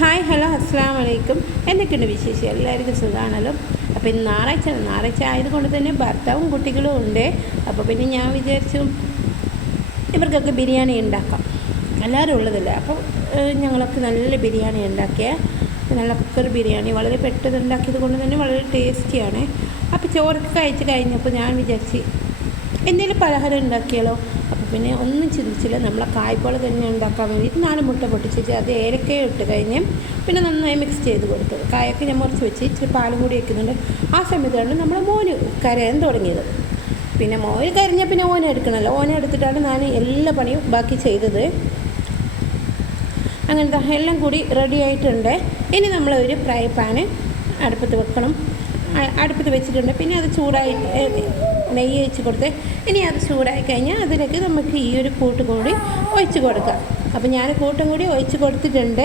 Hi hello അസ്സാം വലൈക്കും. എന്തൊക്കെയുണ്ട് വിശേഷം? എല്ലാവർക്കും സുഖമാണല്ലോ. അപ്പോൾ ഇന്ന് ഞായറാഴ്ച ആയതുകൊണ്ട് തന്നെ ഭർത്താവും കുട്ടികളും ഉണ്ട്. അപ്പോൾ പിന്നെ ഞാൻ വിചാരിച്ചു ഇവർക്കൊക്കെ ബിരിയാണി ഉണ്ടാക്കാം. എല്ലാവരും ഉള്ളതല്ലേ. അപ്പോൾ ഞങ്ങളൊക്കെ നല്ല ബിരിയാണി ഉണ്ടാക്കിയ നല്ല കുക്കർ ബിരിയാണി വളരെ പെട്ടെന്ന് ഉണ്ടാക്കിയത് കൊണ്ട് തന്നെ വളരെ ടേസ്റ്റിയാണ്. അപ്പോൾ ചോറൊക്കെ കഴിച്ച് കഴിഞ്ഞപ്പോൾ ഞാൻ വിചാരിച്ച് എന്തെങ്കിലും പലഹാരം ഉണ്ടാക്കിയാലോ. അപ്പോൾ പിന്നെ ഒന്നും ചിന്തിച്ചില്ല, നമ്മളെ കായ്പോള തന്നെ ഉണ്ടാക്കാൻ വേണ്ടിയിട്ട് 4 മുട്ട പൊട്ടിച്ച് അത് ഏലക്കയും ഇട്ട് കഴിഞ്ഞ് പിന്നെ നന്നായി മിക്സ് ചെയ്ത് കൊടുത്തു. കായൊക്കെ ഞാൻ മുറിച്ച് വെച്ച് ഇച്ചിരി പാലും കൂടി വയ്ക്കുന്നുണ്ട്. ആ സമയത്താണ് നമ്മുടെ മോന് കരയാൻ തുടങ്ങിയത്. പിന്നെ മോന് കരഞ്ഞാൽ പിന്നെ ഓനെ എടുക്കണമല്ലോ. ഓനെ എടുത്തിട്ടാണ് ഞാൻ എല്ലാ പണിയും ബാക്കി ചെയ്തത്. അങ്ങനത്തെ എല്ലാം കൂടി റെഡി ആയിട്ടുണ്ട്. ഇനി നമ്മളൊരു ഫ്രൈ പാന് അടുപ്പത്ത് വെക്കണം. അടുപ്പത്ത് വെച്ചിട്ടുണ്ട്. പിന്നെ അത് ചൂടായി നെയ്യ് ഒഴിച്ച് കൊടുത്ത് ഇനി അത് ചൂടായി കഴിഞ്ഞാൽ അതിലേക്ക് നമുക്ക് ഈ ഒരു കൂട്ട് കൂടി ഒഴിച്ച് കൊടുക്കാം. അപ്പോൾ ഞാൻ കൂട്ടും കൂടി ഒഴിച്ച് കൊടുത്തിട്ടുണ്ട്.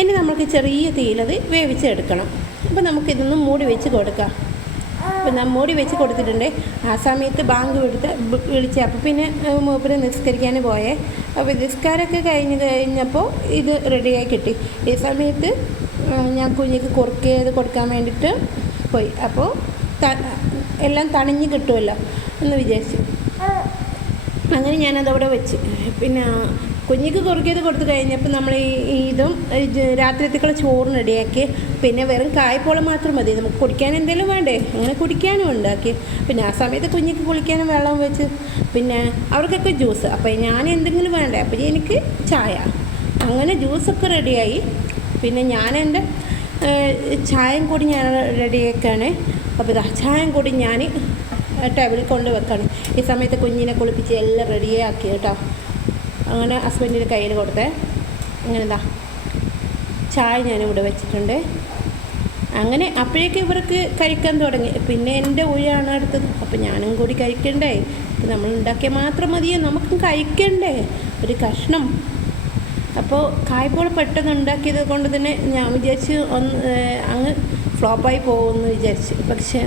ഇനി നമുക്ക് ചെറിയ തീയിലത് വേവിച്ചെടുക്കണം. അപ്പോൾ നമുക്കിതൊന്ന് മൂടി വെച്ച് കൊടുക്കാം. അപ്പോൾ ഞാൻ മൂടി വെച്ച് കൊടുത്തിട്ടുണ്ട്. ആ സമയത്ത് ബാങ്ക് വിളിച്ച് അപ്പോൾ പിന്നെ മൂപ്പര് നിസ്കരിക്കാൻ പോയേ. അപ്പോൾ നിസ്കാരമൊക്കെ കഴിഞ്ഞപ്പോൾ ഇത് റെഡിയായി കിട്ടി. ഈ സമയത്ത് ഞാൻ കുഞ്ഞിക്ക് കുറുക്ക് ചെയ്ത് കൊടുക്കാൻ വേണ്ടിയിട്ട് പോയി. അപ്പോൾ എല്ലാം തണിഞ്ഞ് കിട്ടുമല്ലോ എന്ന് വിചാരിച്ചു. അങ്ങനെ ഞാനതവിടെ വെച്ച് പിന്നെ കുഞ്ഞിക്ക് കുറുക്ക് ചെയ്ത് കൊടുത്തു കഴിഞ്ഞപ്പോൾ നമ്മൾ ഇതും രാത്രിത്തേക്കുള്ള ചോറ് റെഡിയാക്കി. പിന്നെ വെറും കായ്പോള മാത്രം മതി, നമുക്ക് കുടിക്കാൻ എന്തെങ്കിലും വേണ്ടേ, അങ്ങനെ കുടിക്കാനും ഉണ്ടാക്കി. പിന്നെ ആ സമയത്ത് കുഞ്ഞിക്ക് കുളിക്കാനും വെള്ളം വെച്ച് പിന്നെ അവർക്കൊക്കെ ജ്യൂസ്. അപ്പോൾ ഞാൻ എന്തെങ്കിലും വേണ്ടേ, അപ്പോൾ എനിക്ക് ചായ. അങ്ങനെ ജ്യൂസൊക്കെ റെഡിയായി. പിന്നെ ഞാൻ എൻ്റെ ചായയും കൂടി ഞാൻ റെഡിയാക്കാണ്. അപ്പോൾ ഇതാ ചായയും കൂടി ഞാൻ ടേബിളിൽ കൊണ്ട് വെക്കാണ്. ഈ സമയത്ത് കുഞ്ഞിനെ കുളിപ്പിച്ച് എല്ലാം റെഡിയാക്കി കേട്ടോ. അങ്ങനെ ഹസ്ബൻഡിൻ്റെ കയ്യിൽ കൊടുത്തേ. അങ്ങനെ എന്താ ചായ ഞാനിവിടെ വെച്ചിട്ടുണ്ട്. അങ്ങനെ അപ്പോഴേക്കും ഇവർക്ക് കഴിക്കാൻ തുടങ്ങി. പിന്നെ എൻ്റെ ഊഴാണ് അടുത്തത്. അപ്പോൾ ഞാനും കൂടി കഴിക്കണ്ടേ. നമ്മൾ ഉണ്ടാക്കിയാൽ മാത്രം മതിയോ, നമുക്കും കഴിക്കണ്ടേ ഒരു കഷ്ണം. അപ്പോൾ കായ്പോള പെട്ടെന്ന് ഉണ്ടാക്കിയത് കൊണ്ട് തന്നെ ഞാൻ വിചാരിച്ച് അങ്ങ് ഫ്ലോപ്പായി പോകുമെന്ന് വിചാരിച്ച്. പക്ഷേ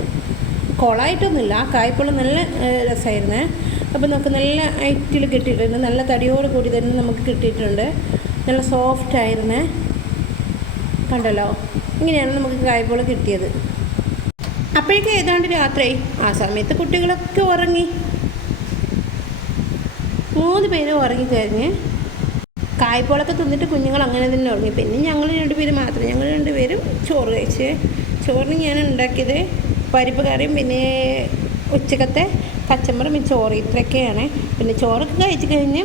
കൊളായിട്ടൊന്നുമില്ല. കായ്പോള നല്ല രസമായിരുന്നേ. അപ്പോൾ നമുക്ക് നല്ല ഐറ്റിൽ കിട്ടിയിട്ടുണ്ട്. നല്ല തടിയോട് കൂടി തന്നെ നമുക്ക് കിട്ടിയിട്ടുണ്ട്. നല്ല സോഫ്റ്റ് ആയിരുന്നേ. കണ്ടല്ലോ, ഇങ്ങനെയാണ് നമുക്ക് കായ്പോള കിട്ടിയത്. അപ്പോഴേക്കും ഏതാണ്ട് രാത്രി. ആ സമയത്ത് കുട്ടികളൊക്കെ ഉറങ്ങി. 3 പേരും ഉറങ്ങിക്കഴിഞ്ഞ് കായ്പോളൊക്കെ തിന്നിട്ട് കുഞ്ഞുങ്ങൾ അങ്ങനെ തന്നെ ഉറങ്ങി. പിന്നെ ഞങ്ങൾ 2 പേര് മാത്രം. ഞങ്ങൾ 2 പേരും ചോറ് കഴിച്ച്. ചോറിന് ഞാൻ ഉണ്ടാക്കിയത് പരിപ്പ് കറിയും പിന്നെ ഉച്ചക്കത്തെ പച്ചമുറം ചോറ് ഇത്രയൊക്കെയാണ്. പിന്നെ ചോറൊക്കെ കഴിച്ച് കഴിഞ്ഞ്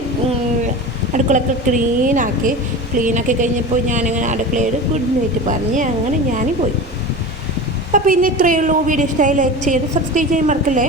അടുക്കളയൊക്കെ ക്ലീനാക്കി കഴിഞ്ഞപ്പോൾ ഞാനങ്ങനെ അടുക്കളയോട് ഗുഡ് നൈറ്റ് പറഞ്ഞ് അങ്ങനെ ഞാൻ പോയി. അപ്പോൾ ഇന്ന് ഇത്രയേ ഉള്ളൂ. വീഡിയോ ഇഷ്ടമായി ലൈക്ക് ചെയ്ത് സബ്സ്ക്രൈബ് ചെയ്യാൻ മറക്കല്ലേ.